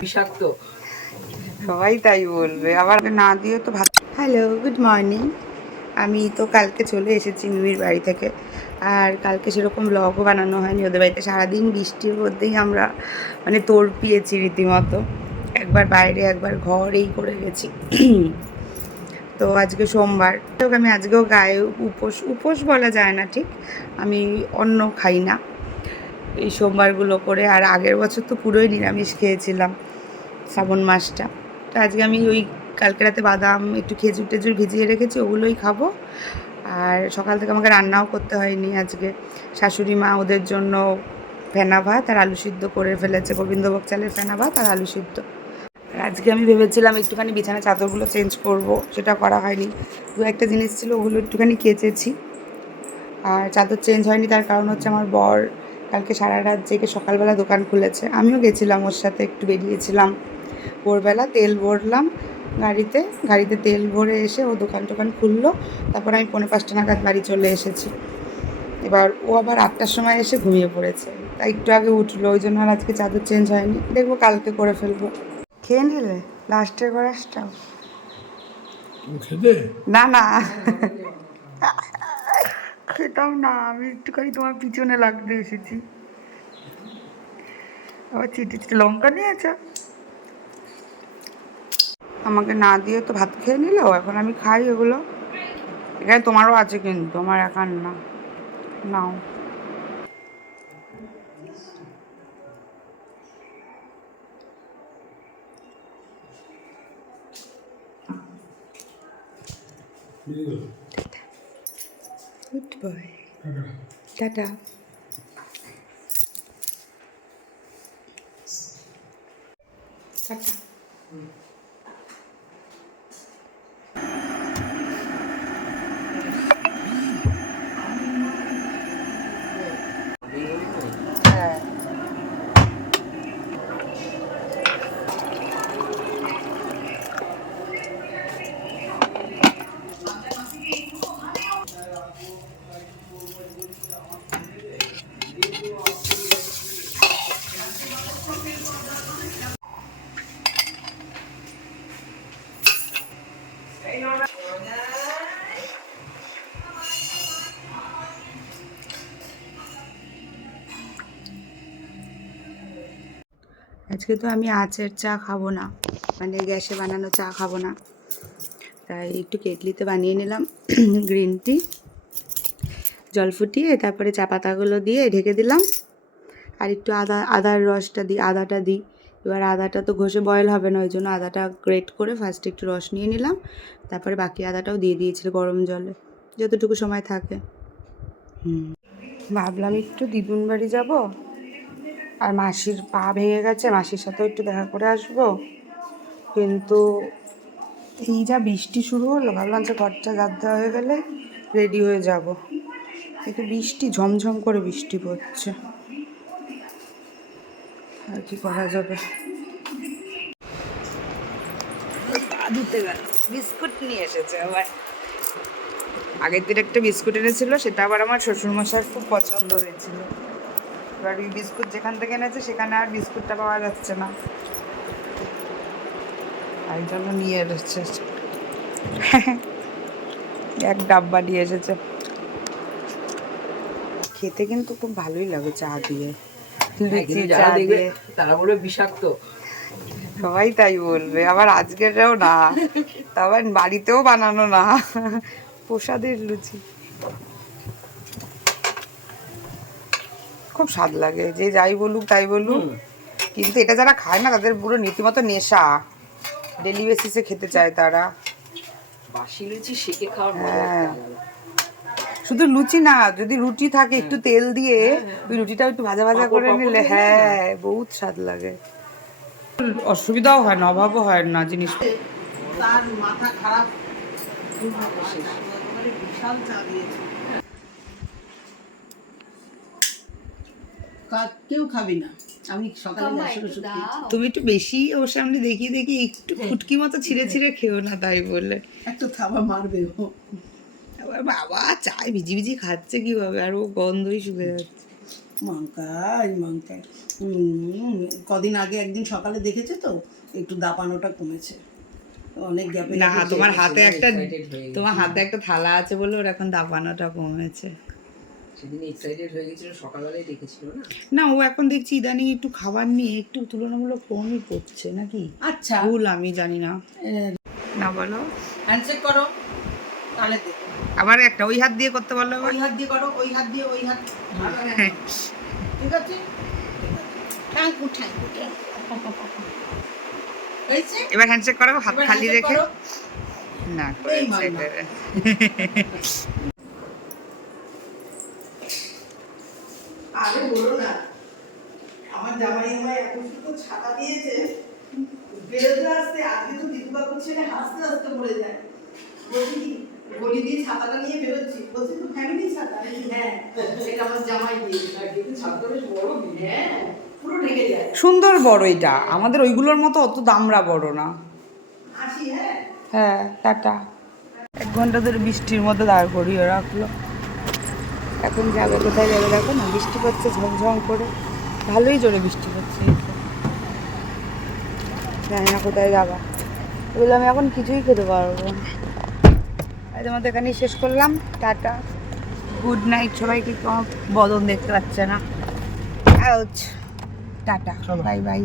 বিষাক্ত। সবাই তাই বলবে, আবার না দিয়ে তো ভাত। Hello, good morning. আমি তো কালকে চলে এসেছি মিমির বাড়ি থেকে, আর কালকে সেরকম ব্লগও বানানো হয়নি। ওদের বাড়িতে সারাদিন বৃষ্টির মধ্যেই আমরা মানে তড়পিয়েছি রীতিমতো, একবার বাইরে একবার ঘর এই করে গেছি। তো আজকে সোমবার, তো আমি আজকেও গায়ে উপোস বলা যায় না ঠিক, আমি অন্ন খাই না এই সোমবারগুলো করে। আর আগের বছর তো পুরোই নিরামিষ খেয়েছিলাম শ্রাবণ মাসটা। তো আজকে আমি ওই কালকে রাতে বাদাম একটু খেজুর টেজুর ভিজিয়ে রেখেছি, ওগুলোই খাবো। আর সকাল থেকে আমাকে রান্নাও করতে হয়নি আজকে। শাশুড়ি মা ওদের জন্য ফেনা ভাত আর আলু সিদ্ধ করে ফেলেছে, গোবিন্দভোগ চালের ফেনা ভাত আর আলু সিদ্ধ। আর আজকে আমি ভেবেছিলাম একটুখানি বিছানা চাদরগুলো চেঞ্জ করব, সেটা করা হয়নি। দু একটা জিনিস ছিল, ওগুলো একটুখানি কেচেছি। আর চাদর চেঞ্জ হয়নি, তার কারণ হচ্ছে আমার বর কালকে সারা রাত জেগে সকালবেলা দোকান খুলেছে। আমিও গেছিলাম ওর সাথে, একটু বেরিয়েছিলাম ভোরবেলা, তেল ভরলাম গাড়িতে তেল ভরে এসে ও দোকান টোকান খুললো। তারপর আমি 4:45 নাগাদ বাড়ি চলে এসেছি। এবার ও আবার 8টার সময় এসে ঘুমিয়ে পড়েছে, তাই একটু আগে উঠলো, ওই জন্য আর আজকে চাদর চেঞ্জ হয়নি। দেখবো কালকে করে ফেলবো। খেয়ে নিলে লাস্টের গড়াসটাও? না না, খেতাম না, আমি একটুখানি তোমার পিছনে লাগতে এসেছি। আবার চিটে চিটে লঙ্কা নিয়েছে, আমাকে না দিয়ে তো ভাত খেয়ে নিল। এখন আমি খাই এগুলো। এখানে তোমারও আছে কিন্তু, আমার একার না। নাও। Good boy, ta-ta. টাটা। হ্যাঁ, আজকে তো আমি আঁচের চা খাবো না, মানে গ্যাসে বানানো চা খাবো না, তাই একটু কেটলিতে বানিয়ে নিলাম গ্রিন টি। জল ফুটিয়ে তারপরে চা পাতাগুলো দিয়ে ঢেকে দিলাম, আর একটু আদার রসটা দিই, আদাটা দিই। এবার আদাটা তো ঘষে বয়েল হবে না, ওই জন্য আদাটা গ্রেট করে ফার্স্টে একটু রস নিয়ে নিলাম, তারপরে বাকি আদাটাও দিয়ে দিয়েছিল গরম জলে, যতটুকু সময় থাকে। ভাবলাম একটু দিদুন বাড়ি যাব, আর মাসির পা ভেঙে গেছে, মাসির সাথেও একটু দেখা করে আসবো। কিন্তু এই যা বৃষ্টি শুরু হলো, ভাবলাম যে ঘরটা গাদ দেওয়া হয়ে গেলে রেডি হয়ে যাব, কিন্তু বৃষ্টি ঝমঝম করে বৃষ্টি পড়ছে, আর কি করা যাবে। পা ধুতে গেল, বিস্কুট নিয়ে এসেছে আবার। আগের দিন একটা বিস্কুট এনেছিল, সেটা আবার আমার শ্বশুরমশার খুব পছন্দ হয়েছিল। এবার ওই বিস্কুট যেখান থেকে এনেছে সেখানে আর বিস্কুটটা পাওয়া যাচ্ছে না, তাই জন্য নিয়ে এসেছে। এক ডাব্বা নিয়ে এসেছে। খেতে কিন্তু খুব ভালোই লাগে চা দিয়ে, লুচি চা দিয়ে। তারা বলে বিষাক্ত। সবাই তাই বলবে, আবার আজকেরও না, আবার বাড়িতেও বানানো না, প্রসাদের লুচি। খুব স্বাদ লাগে, যে যাই বলুক তাই বলুক, কিন্তু এটা যারা খায় না তাদের পুরো রীতিমতো নেশা, ডেলি বেসিসে খেতে চায় তারা। বাসি লুচি সেকে খাওয়ার মজা হ্যাঁ, আলাদা। শুধু লুচি না, যদি রুটি থাকে একটু তেল দিয়ে ওই রুটিটাও একটু ভাজা ভাজা করে নিলে, হ্যাঁ বহুত স্বাদ লাগে। অসুবিধাও হয় না, অভাবও হয় না জিনিস। তার মাথা খারাপ, বিশাল চা দিয়েছে। কেউ খাবি না, আমি সকালে গ্যাসের ওষুধ খেয়েছি। তুমি একটু বেশি ওর সামনে দেখিয়ে দেখিয়ে একটু ফুটকি মতো ছিঁড়ে ছিঁড়ে খেও না, তাই বলে। একটু থাবা মারবে ও। আবার বাবা চায় ভিজি ভিজি খাচ্ছে কিভাবে, আর ও গন্ধই শুকে যাচ্ছে। মাংকাই মাংকাই কদিন আগে একদিন সকালে দেখেছে তো একটু দাপানোটা কমেছে, অনেক গ্যাপে না তোমার হাতে একটা excited হয়ে গেছে। তোমার হাতে একটা থালা আছে বলে ওর এখন দাবানোটা কমেছে। সেদিন এক্সাইটেড হয়ে গেছিল, সকালবেলায় দেখেছিল না। না ও এখন দেখছি ইদানিং একটু খাবার নিয়ে একটু তুলনামূলক কমই করছে নাকি, আচ্ছা ভুল আমি জানি না। না বলো, হ্যান্ডশেক করো তাহলে দেখো। আবার একটা ওই হাত দিয়ে করতে বললো আবার। ওই হাত দিয়ে করো, ওই হাত দিয়ে ওই হাত, ঠিক আছে? ঠ্যাঙ্কু ঠ্যাঙ্কু হয়েছে? এবার হ্যান্ডশেক করো হাত এবার খালি handshake রেখে। করো। না এই করেছে মাম্মা। এটা। আরে বলো না, আমার জামাই আমায় এত সুন্দর ছাতা দিয়েছে, বেরোতে আসতে আগে তো দিদু কাকুর ছেলে হাসতে হাসতে পড়ে যায়। বলছি কি গলি দিয়ে ছাতাটা নিয়ে বেরোচ্ছি, বলছি তো ফ্যামিলি ছাতা? হ্যাঁ, এটা আমার জামাই দিয়েছে। কিন্তু ছাদটা বেশ বড় দিন। হ্যাঁ, পুরো ঢেকে যায়। সুন্দর বড় এটা, আমাদের ওইগুলোর মতো অত দামরা বড় না। আসি, হ্যাঁ। হ্যাঁ টাটা। 1 ঘন্টা ধরে বৃষ্টির মধ্যে দাঁড় করিয়ে রাখলো, এখন যাবে কোথায় যাবে দেখো না, বৃষ্টি পড়ছে ঝমঝম করে, ভালোই জোরে বৃষ্টি পড়ছে। জানি না কোথায় যাবা, বললাম আমি এখন কিছুই খেতে পারবো না। আজকের মতো এখানেই শেষ করলাম, টাটা, গুড নাইট সবাইকে। কোনো বদন দেখতে পাচ্ছে না, আউচ, টাটা, বাই বাই।